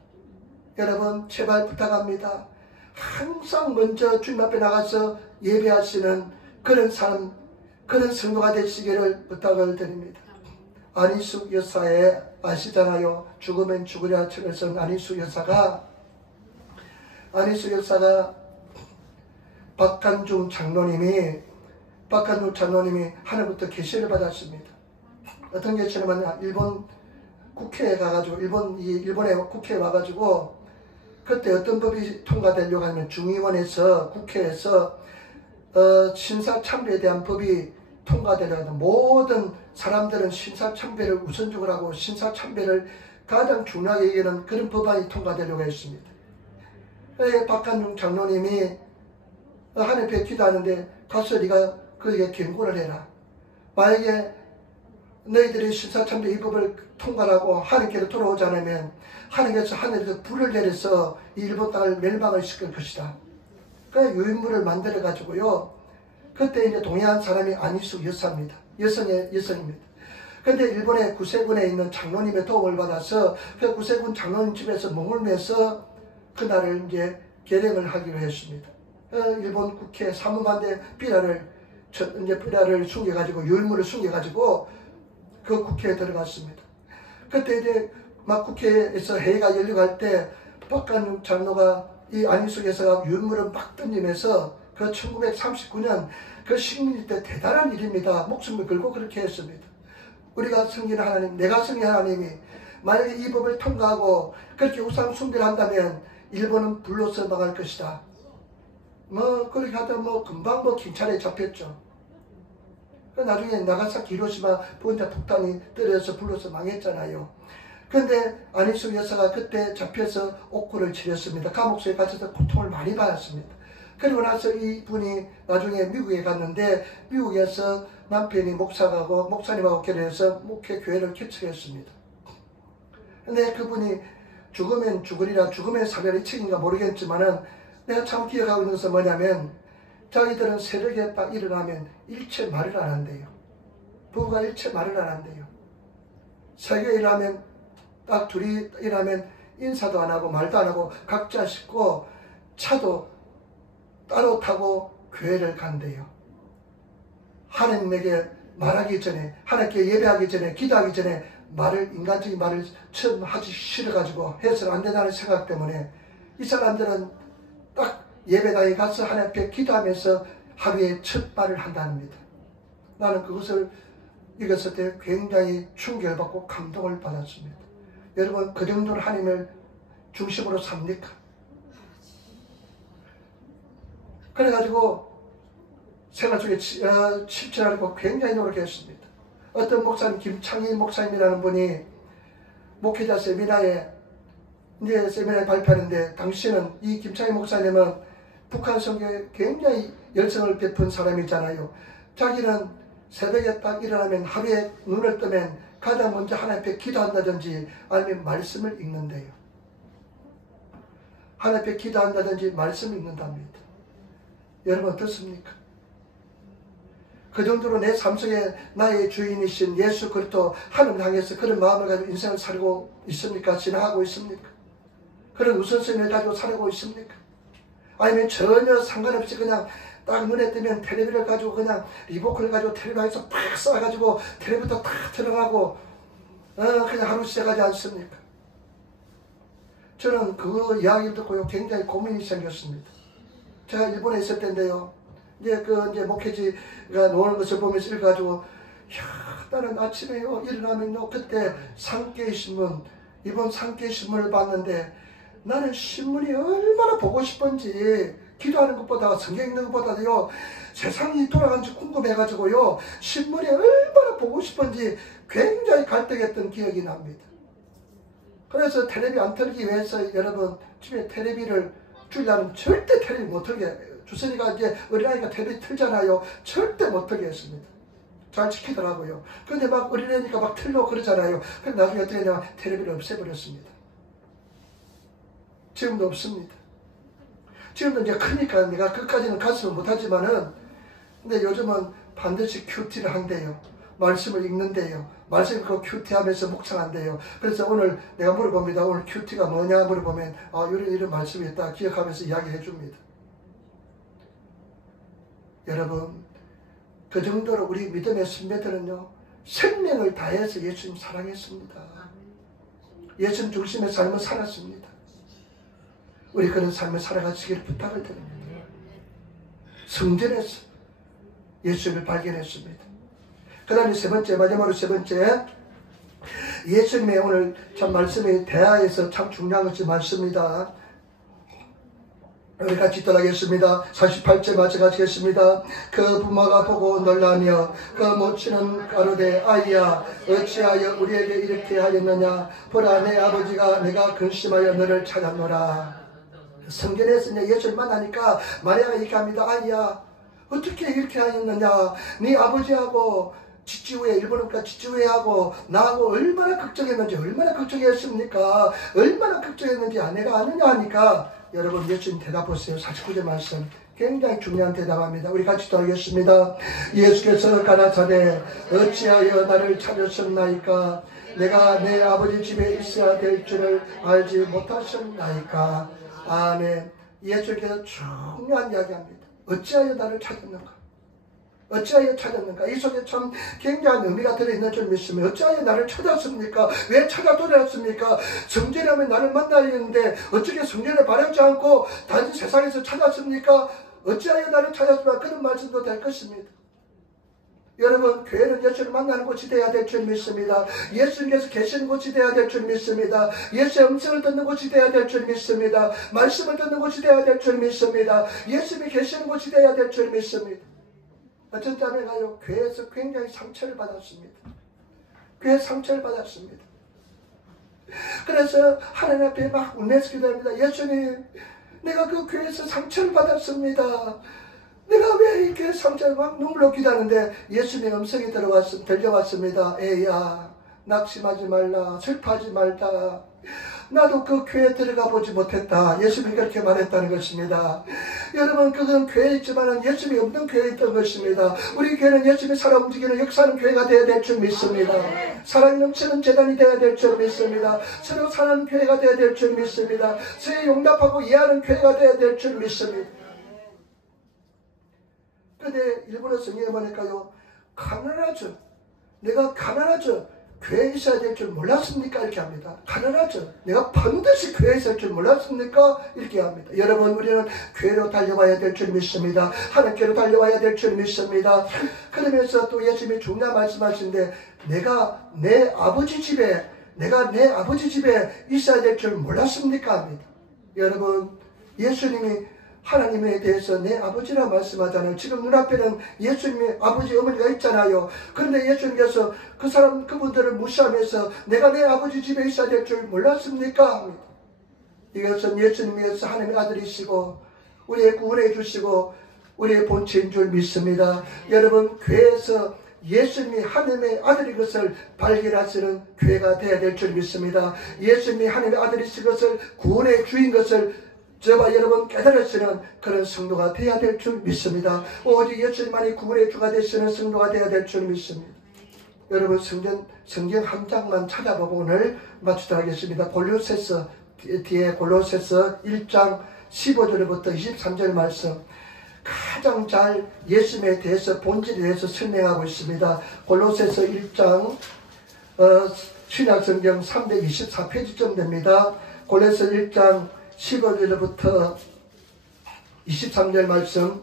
여러분, 제발 부탁합니다. 항상 먼저 주님 앞에 나가서 예배하시는 그런 삶, 그런 성도가 되시기를 부탁을 드립니다. 안희숙 여사의, 아시잖아요. 죽으면 죽으랴 책에서 안희숙 여사가 박한중 장로님이 하늘부터 계시를 받았습니다. 어떤 계시냐면, 일본 국회에 가가지고, 일본의 국회에 와가지고, 그때 어떤 법이 통과되려고 하면 중의원에서, 국회에서 신사참배에 대한 법이 통과되려고 하면 모든 사람들은 신사참배를 우선적으로 하고 신사참배를 가장 중요하게 여기는 그런 법안이 통과되려고 했습니다. 박한중 장로님이 하나님 앞에 기도하는데, 가서 네가 그에게 경고를 해라. 만약에 너희들이 신사참배 이 법을 통과하고 하나님께로 돌아오지 않으면 하나님께서 하늘에서 불을 내려서 이 일본 땅을 멸망을 시킬 것이다. 그 유인물을 만들어 가지고요, 그때 이제 동의한 사람이 안희숙 여사입니다. 여성입니다. 근데 일본의 구세군에 있는 장로님의 도움을 받아서 그 구세군 장로님 집에서 머물면서 그날을 이제 결행을 하기로 했습니다. 일본 국회 사무반대 삐라를 숨겨가지고, 유인물을 숨겨가지고 그 국회에 들어갔습니다. 그때 이제 막 국회에서 회의가 열리고 할 때 박한중 장로가 이 안희숙 여사가 유인물을 막 던지면서 그 1939년 그 식민지 때 대단한 일입니다. 목숨을 걸고 그렇게 했습니다. 우리가 섬기는 하나님, 내가 섬기는 하나님이 만약에 이 법을 통과하고 그렇게 우상 숭배를 한다면 일본은 불로서 망할 것이다. 그렇게 하다 금방 경찰에 잡혔죠. 나중에 나가사키 히로시마 본자 폭탄이 떨어져서 불로서 망했잖아요. 그런데 안희숙 여사가 그때 잡혀서 옥고를 치렀습니다. 감옥소에 갇혀서 고통을 많이 받았습니다. 그리고 나서 이분이 나중에 미국에 갔는데, 미국에서 남편이 목사님하고 결혼해서 목회교회를 개척했습니다. 근데 그분이 죽으면 죽으리라, 죽으면 살리라 이 책인가 모르겠지만은, 내가 참 기억하고 있는 것은 뭐냐면, 자기들은 새벽에 딱 일어나면 일체 말을 안 한대요. 부부가 일체 말을 안 한대요. 새벽에 일어나면 딱 둘이 일어나면 인사도 안 하고 말도 안 하고 각자 씻고 차도 따로 타고 교회를 간대요. 하나님에게 말하기 전에, 하나님께 예배하기 전에, 기도하기 전에 인간적인 말을 처음 하기 싫어가지고 해서는 안 된다는 생각 때문에 이 사람들은 딱 예배당에 가서 하나님 앞에 기도하면서 하루에 첫 말을 한답니다. 나는 그것을 이것을 때 굉장히 충격을 받고 감동을 받았습니다. 여러분, 그 정도로 하나님을 중심으로 삽니까? 그래가지고 생활 속에 실천하려고 굉장히 노력했습니다. 어떤 목사님, 김창희 목사님이라는 분이 목회자 세미나에 이제 세미나에 발표하는데, 당시는 이 김창희 목사님은 북한 선교에 굉장히 열성을 베푼 사람이잖아요. 자기는 새벽에 딱 일어나면 하루에 눈을 뜨면 가장 먼저 하나님 앞에 기도한다든지 아니면 말씀을 읽는데요. 하나님 앞에 기도한다든지 말씀을 읽는답니다. 여러분 어떻습니까? 그 정도로 내 삶 속에 나의 주인이신 예수 그리스도 하나님을 향해서 그런 마음을 가지고 인생을 살고 있습니까? 지나가고 있습니까? 그런 우선순위를 가지고 살고 있습니까? 아니면 전혀 상관없이 그냥 딱 눈에 뜨면 텔레비를 가지고 그냥 리모컨을 가지고 텔레비에서 팍 쏴가지고 텔레비부터 탁 틀어가고 그냥 하루 시작하지 않습니까? 저는 그 이야기를 듣고 굉장히 고민이 생겼습니다. 제가 일본에 있을 때인데요. 이제 목회지가 노는 것을 보면서 읽어가지고, 나는 아침에요 일어나면요 그때 산케이 신문, 이번 산케이 신문을 봤는데 나는 신문이 얼마나 보고 싶은지, 기도하는 것보다 성경 읽는 것보다도요 세상이 돌아가는지 궁금해가지고요 신문이 얼마나 보고 싶은지 굉장히 갈등했던 기억이 납니다. 그래서 텔레비 안 틀기 위해서 여러분 집에 텔레비를 주려면 절대 텔레비 못 틀게, 주선이가 이제 어린아이가 텔레비 틀잖아요. 절대 못 틀게 했습니다. 잘 지키더라고요. 근데 막 어린애니까 막 틀려고 그러잖아요. 그래서 나중에 어떻게 했냐면 텔레비를 없애버렸습니다. 지금도 없습니다. 지금도 이제 크니까 내가 끝까지는 갔으면 못하지만은, 근데 요즘은 반드시 큐티를 한대요. 말씀을 읽는데요. 말씀 그 큐티 하면서 묵상한대요. 그래서 오늘 내가 물어봅니다. 오늘 큐티가 뭐냐 물어보면 이런 말씀이 있다 기억하면서 이야기해 줍니다. 여러분, 그 정도로 우리 믿음의 선배들은요 생명을 다해서 예수님 사랑했습니다. 예수님 중심의 삶을 살았습니다. 우리 그런 삶을 살아가시기를 부탁을 드립니다. 성전에서 예수님을 발견했습니다. 그 다음에 세 번째, 마지막으로 세 번째, 예수님의 오늘 참 말씀이 대하에서 참 중요한 것이 많습니다. 우리 같이 따라하겠습니다. 48절 마찬가지겠습니다. 그 부모가 보고 놀라며 그 모친은 가로되 아이야 어찌하여 우리에게 이렇게 하였느냐, 보라 내 아버지가 내가 근심하여 너를 찾았노라. 성전에서 이제 예수를 만나니까 마리아가 이렇게 합니다. 아이야 어떻게 이렇게 하였느냐, 네 아버지하고 지지후에, 일본어니까 지지후에하고 나하고 얼마나 걱정했습니까? 얼마나 걱정했는지 아내가 아느냐 하니까, 여러분 예수님 대답하세요. 49절 말씀 굉장히 중요한 대답합니다. 우리 같이 또 하겠습니다. 예수께서 가라사대 어찌하여 나를 찾으셨나이까, 내가 내 아버지 집에 있어야 될 줄을 알지 못하셨나이까. 아멘. 예수께서 중요한 이야기합니다. 어찌하여 나를 찾았는가, 어찌하여 찾았는가. 이 속에 참 굉장한 의미가 들어있는 줄 믿습니다. 어찌하여 나를 찾았습니까? 왜 찾아돌았습니까? 성전하면 나를 만나야 했는데 어떻게 성전을 바라지 않고 단지 세상에서 찾았습니까? 어찌하여 나를 찾았습니까? 그런 말씀도 될 것입니다. 여러분, 교회는 예수를 만나는 곳이 되어야 될 줄 믿습니다. 예수님께서 계시는 곳이 되어야 될 줄 믿습니다. 예수의 음성을 듣는 곳이 되어야 될 줄 믿습니다. 말씀을 듣는 곳이 되어야 될 줄 믿습니다. 예수님이 계시는 곳이 되어야 될 줄 믿습니다. 어떤 자매가요 교회에서 굉장히 상처를 받았습니다. 교회 상처를 받았습니다. 그래서 하나님 앞에 막 울면서 기도합니다. 예수님, 내가 그 교회에서 상처를 받았습니다. 내가 왜 이렇게 상처를 막 눈물로 기도하는데 예수님의 음성이 들려왔습니다. 에야 낙심하지 말라, 슬퍼하지 말다. 나도 그 교회에 들어가 보지 못했다. 예수님이 그렇게 말했다는 것입니다. 여러분, 그건 교회에 있지만 예수님이 없는 교회에 있던 것입니다. 우리 교회는 예수님이 살아 움직이는 역사하는 교회가 되어야 될 줄 믿습니다. 사랑이 넘치는 재단이 되어야 될 줄 믿습니다. 서로 사는 교회가 되어야 될 줄 믿습니다. 서로 용납하고 이해하는 교회가 되어야 될 줄 믿습니다. 그런데 일본어 성경에 보니까요, 가난하죠. 내가 가난하죠. 교회에 있어야 될 줄 몰랐습니까? 이렇게 합니다. 가난하죠. 내가 반드시 교회에 있을 줄 몰랐습니까? 이렇게 합니다. 여러분, 우리는 교회로 달려와야 될 줄 믿습니다. 하나님께로 달려와야 될 줄 믿습니다. 그러면서 또 예수님이 중요한 말씀하시는데, 내가 내 아버지 집에 있어야 될 줄 몰랐습니까? 합니다. 여러분, 예수님이 하나님에 대해서 내 아버지라 말씀하잖아요. 지금 눈앞에는 예수님의 아버지 어머니가 있잖아요. 그런데 예수님께서 그분들을 무시하면서 내가 내 아버지 집에 있어야 될 줄 몰랐습니까? 합니다. 이것은 예수님께서 하나님의 아들이시고 우리의 구원해 주시고 우리의 본체인 줄 믿습니다. 여러분, 교회에서 예수님이 하나님의 아들인 것을 발견하시는 교회가 되어야 될 줄 믿습니다. 예수님이 하나님의 아들이신 것을, 구원의 주인 것을 저와 여러분 깨달으시는 그런 성도가 되어야 될 줄 믿습니다. 오직 예수님만이 구원의 주가 되시는 성도가 되어야 될 줄 믿습니다. 여러분, 성경 한 장만 찾아보고 오늘 마치도록 하겠습니다. 골로새서 뒤에 골로새서 1장 15절부터 23절 말씀, 가장 잘 예수님에 대해서, 본질에 대해서 설명하고 있습니다. 골로새서 1장 신약성경 324페이지쯤 됩니다. 골로새서 1장 15절부터 23절 말씀,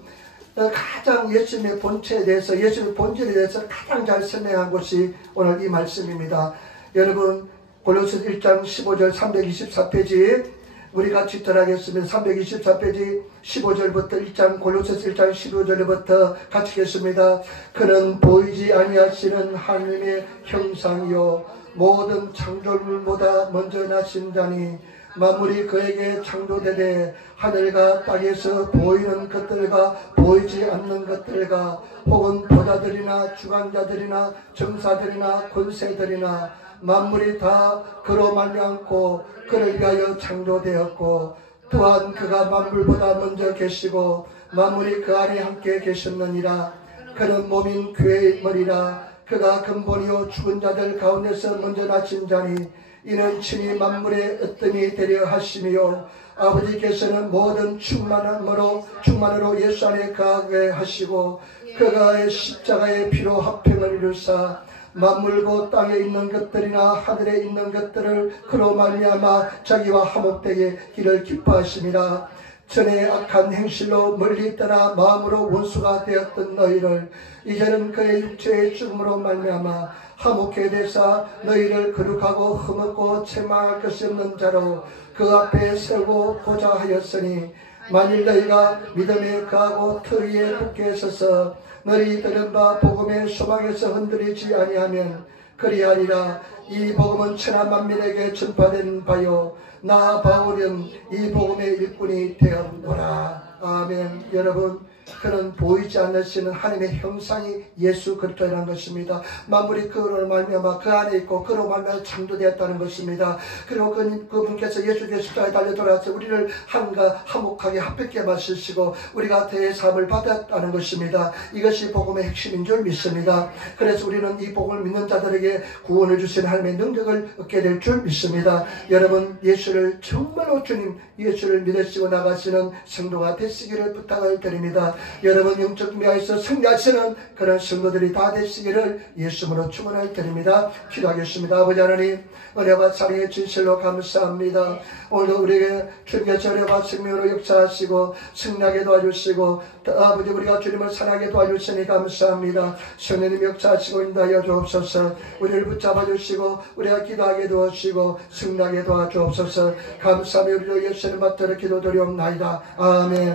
가장 예수님의 본체에 대해서, 예수님의 본질에 대해서 가장 잘 설명한 것이 오늘 이 말씀입니다. 여러분, 골로새서 1장 15절 324페이지 우리 같이 읽도록하겠습니다. 324페이지 15절부터 1장 골로새서 1장 15절부터 같이 읽겠습니다. 그는 보이지 아니하시는 하나님의 형상이요 모든 창조물보다 먼저 나신 자니 만물이 그에게 창조되되 하늘과 땅에서 보이는 것들과 보이지 않는 것들과 혹은 보좌들이나 주관자들이나 정사들이나 권세들이나 만물이 다 그로 말미암고 그를 위하여 창조되었고 또한 그가 만물보다 먼저 계시고 만물이 그 안에 함께 계셨느니라. 그는 몸인 교회의 머리라. 그가 근본이요 죽은 자들 가운데서 먼저 나신 자니 이는 친히 만물의 으뜸이 되려 하시며 아버지께서는 모든 충만으로 예수 안에 거하게 하시고 그가의 십자가의 피로 합평을 이루사 만물고 땅에 있는 것들이나 하늘에 있는 것들을 그로 말미암아 자기와 화목되게 기를 기뻐하심이라. 전에 악한 행실로 멀리 떠나 마음으로 원수가 되었던 너희를 이제는 그의 육체의 죽음으로 말미암아 화목케 되사 너희를 거룩하고 흠없고 책망할 것이 없는 자로 그 앞에 세우고 보자 하였으니 만일 너희가 믿음에 거하고 터 위에 굳게 서서 너희들은 바 복음의 소망에서 흔들리지 아니하면 그리하리라. 이 복음은 천하 만민에게 전파된 바요 나 바울은 이 복음의 일꾼이 되었노라. 아멘. 여러분, 그는 보이지 않으시는 하나님의 형상이 예수 그리스도라는 것입니다. 만물이 그로 말미암아 그 안에 있고 그로 말미암아 창조되었다는 것입니다. 그리고 그분께서 예수님의 십자가에 달려 돌아와서 우리를 하나님과 화목하게 합백해 마시시고 우리가 대사함을 받았다는 것입니다. 이것이 복음의 핵심인 줄 믿습니다. 그래서 우리는 이 복음을 믿는 자들에게 구원을 주신 하나님의 능력을 얻게 될 줄 믿습니다. 여러분, 예수를 정말로 주님 예수를 믿으시고 나가시는 성도가 되시기를 부탁을 드립니다. 여러분, 영적 미화에서 승리하시는 그런 성도들이 다 되시기를 예수님으로 축원을 드립니다. 기도하겠습니다. 아버지 하나님, 은혜와 사랑의 진실로 감사합니다. 오늘도 우리에게 주님께서 은혜와 생명으로 역사하시고 승리하게 도와주시고 아버지 우리가 주님을 사랑하게 도와주시니 감사합니다. 성령님 역사하시고 인도하여 주옵소서. 우리를 붙잡아 주시고 우리가 기도하게 도와주시고 승리하게 도와주옵소서. 감사하며 우리로 예수님 받들어 기도드리옵나이다. 아멘.